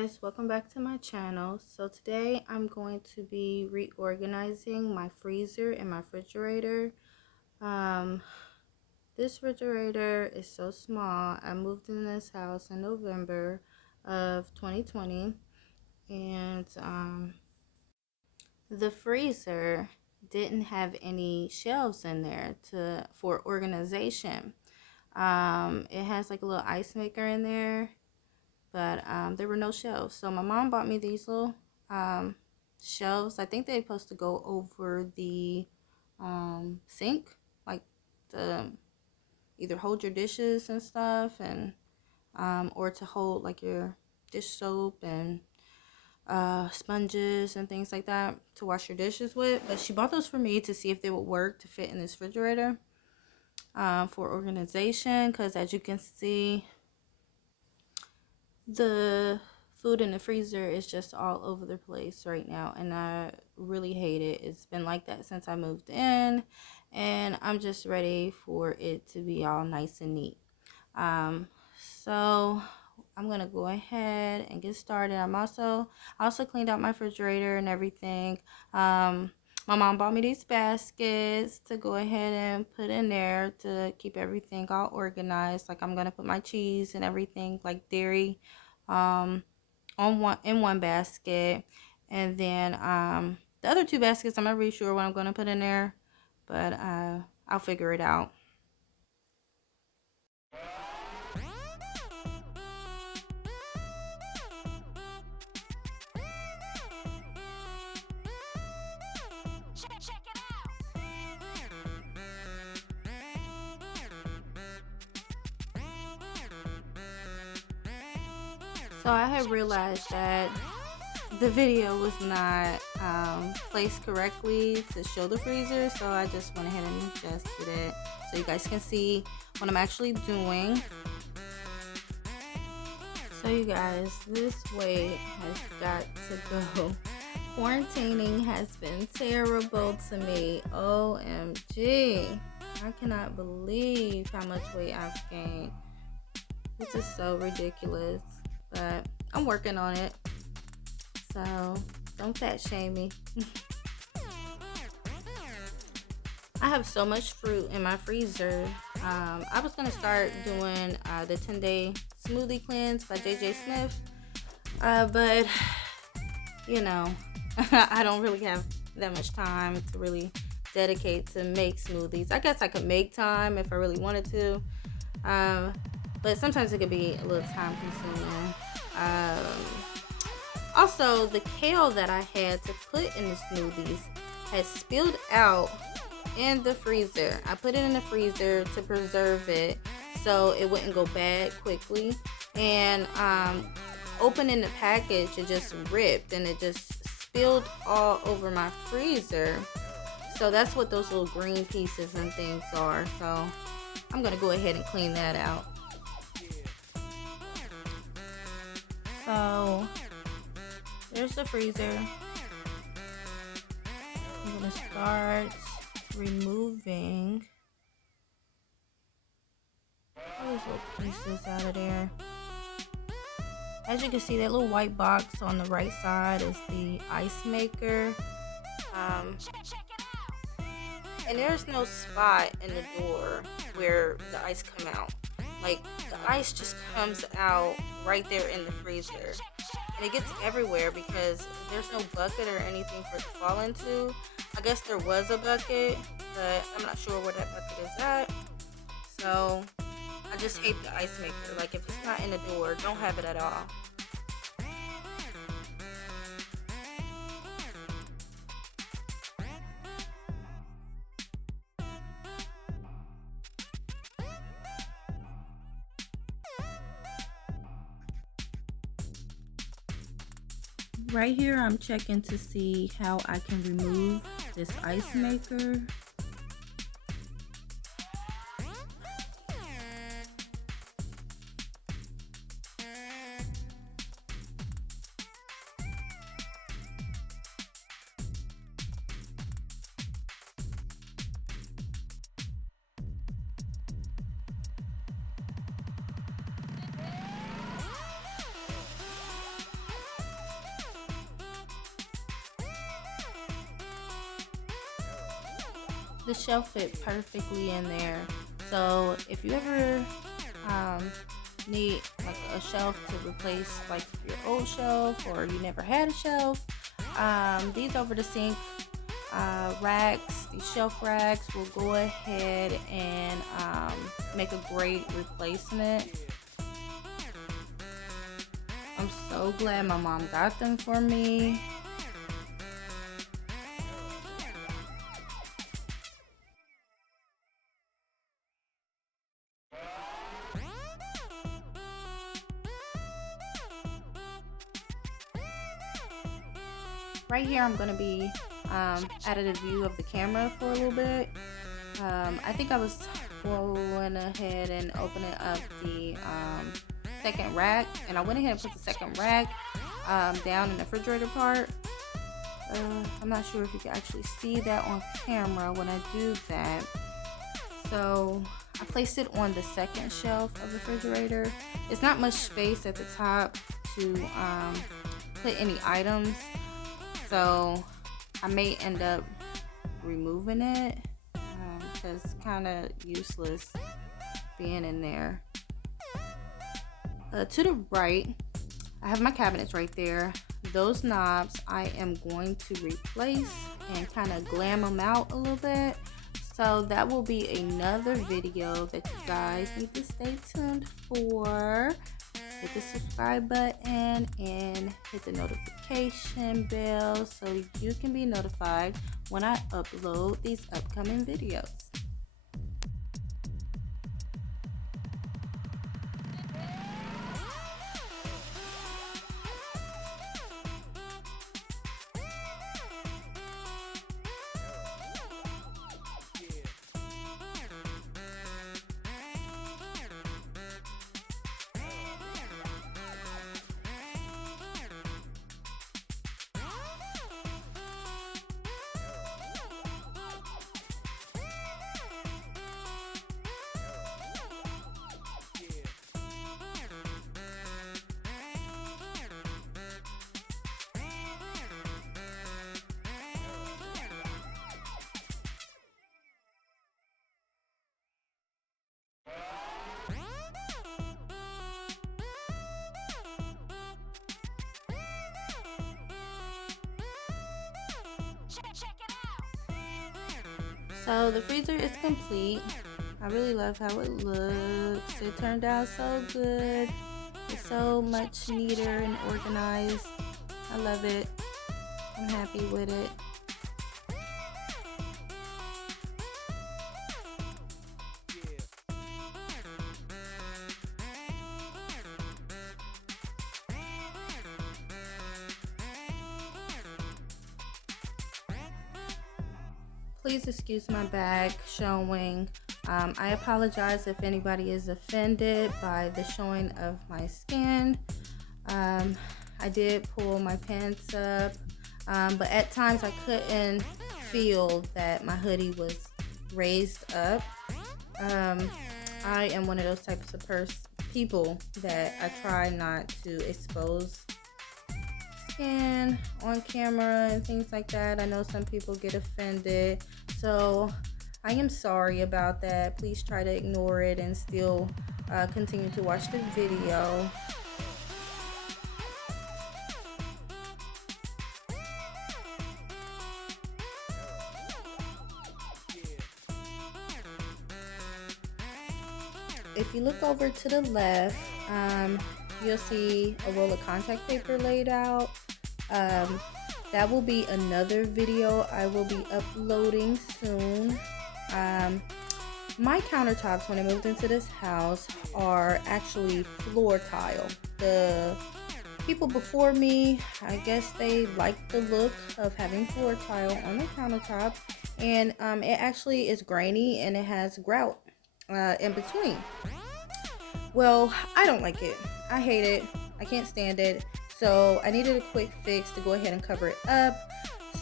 guys, welcome back to my channel. So today I'm going to be reorganizing my freezer and my refrigerator. This refrigerator is so small. I moved in this house in November of 2020, and the freezer didn't have any shelves in there for organization. It has like a little ice maker in there, but there were no shelves. So my mom bought me these little shelves. I think they're supposed to go over the sink, like to either hold your dishes and stuff, and or to hold like your dish soap and sponges and things like that to wash your dishes with. But she bought those for me to see if they would work to fit in this refrigerator for organization, because as you can see, the food in the freezer is just all over the place right now, and I really hate it. It's been like that since I moved in, and I'm just ready for it to be all nice and neat. So I'm gonna go ahead and get started. I also cleaned out my refrigerator and everything. My mom bought me these baskets to go ahead and put in there to keep everything all organized. Like I'm gonna put my cheese and everything, like dairy, on one basket, and then the other two baskets I'm not really sure what I'm gonna put in there, but I'll figure it out. So I had realized that the video was not placed correctly to show the freezer, so I just went ahead and adjusted it so you guys can see what I'm actually doing. So you guys, this weight has got to go. Quarantining has been terrible to me. OMG. I cannot believe how much weight I've gained. This is so ridiculous, but I'm working on it. So don't fat shame me. I have so much fruit in my freezer. I was gonna start doing the 10-day smoothie cleanse by JJ Smith, but you know, I don't really have that much time to really dedicate to make smoothies. I guess I could make time if I really wanted to, but sometimes it could be a little time consuming. Also, the kale that I had to put in the smoothies has spilled out in the freezer. I put it in the freezer to preserve it so it wouldn't go bad quickly, and opening the package, it just ripped and it just spilled all over my freezer. So that's what those little green pieces and things are. So I'm gonna go ahead and clean that out. So there's the freezer. I'm gonna start removing all those little pieces out of there. As you can see, that little white box on the right side is the ice maker. And there's no spot in the door where the ice come out. Like, the ice just comes out right there in the freezer. And it gets everywhere because there's no bucket or anything for it to fall into. I guess there was a bucket, but I'm not sure where that bucket is at. So I just hate the ice maker. Like, if it's not in the door, don't have it at all. Right here, I'm checking to see how I can remove this ice maker. the shelf fit perfectly in there. So if you ever need like a shelf to replace like your old shelf, or you never had a shelf, these over the sink racks, these shelf racks will go ahead and make a great replacement. I'm so glad my mom got them for me. Right here I'm going to be out of the view of the camera for a little bit. I think I was going ahead and opening up the second rack, and I went ahead and put the second rack down in the refrigerator part. I'm not sure if you can actually see that on camera when I do that. So I placed it on the second shelf of the refrigerator. It's not much space at the top to put any items, so I may end up removing it because it's kind of useless being in there. To the right, I have my cabinets right there. Those knobs I am going to replace and kind of glam them out a little bit. So that will be another video that you guys need to stay tuned for. Hit the subscribe button and hit the notification bell so you can be notified when I upload these upcoming videos. So the freezer is complete. I really love how it looks. It turned out so good. It's so much neater and organized. I love it. I'm happy with it. Please excuse my bag showing. I apologize if anybody is offended by the showing of my skin. I did pull my pants up, but at times I couldn't feel that my hoodie was raised up. I am one of those types of people that I try not to expose skin on camera and things like that. I know some people get offended, so I am sorry about that. Please try to ignore it and still continue to watch the video. If you look over to the left, you'll see a roll of contact paper laid out. That will be another video I will be uploading soon. My countertops when I moved into this house are actually floor tile. The people before me, I guess they liked the look of having floor tile on the countertop, and it actually is grainy and it has grout in between. Well, I don't like it. I hate it. I can't stand it. So I needed a quick fix to go ahead and cover it up.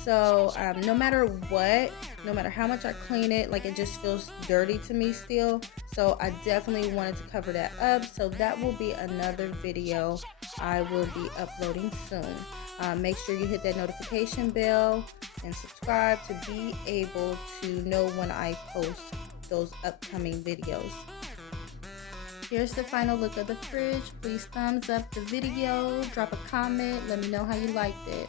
So no matter what, no matter how much I clean it, like it just feels dirty to me still. So I definitely wanted to cover that up. So that will be another video I will be uploading soon. Make sure you hit that notification bell and subscribe to be able to know when I post those upcoming videos. Here's the final look of the fridge. Please thumbs up the video, drop a comment, let me know how you liked it.